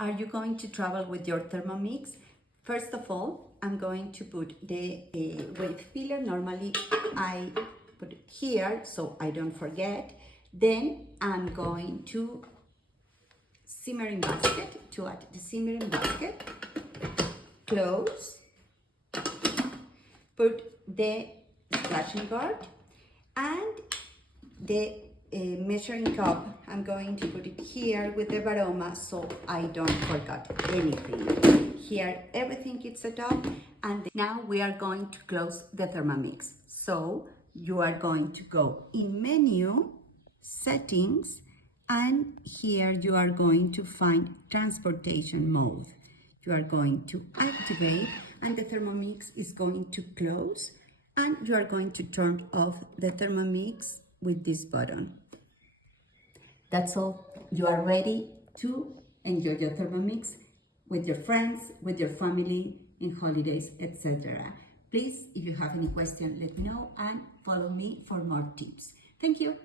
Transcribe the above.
Are you going to travel with your Thermomix? First of all, I'm going to put the wave filler. Normally I put it here so I don't forget. Then I'm going to simmering basket, to add the simmering basket, close, put the splashing board and the measuring cup. I'm going to put it here with the baroma so I don't forget anything. Here everything is set up, and now we are going to close the Thermomix. So you are going to go in menu, settings, and here you are going to find transportation mode. You are going to activate and the Thermomix is going to close, and you are going to turn off the Thermomix with this button. That's all. You are ready to enjoy your Thermomix with your friends, with your family, in holidays, etc. Please, if you have any question, let me know and follow me for more tips. Thank you.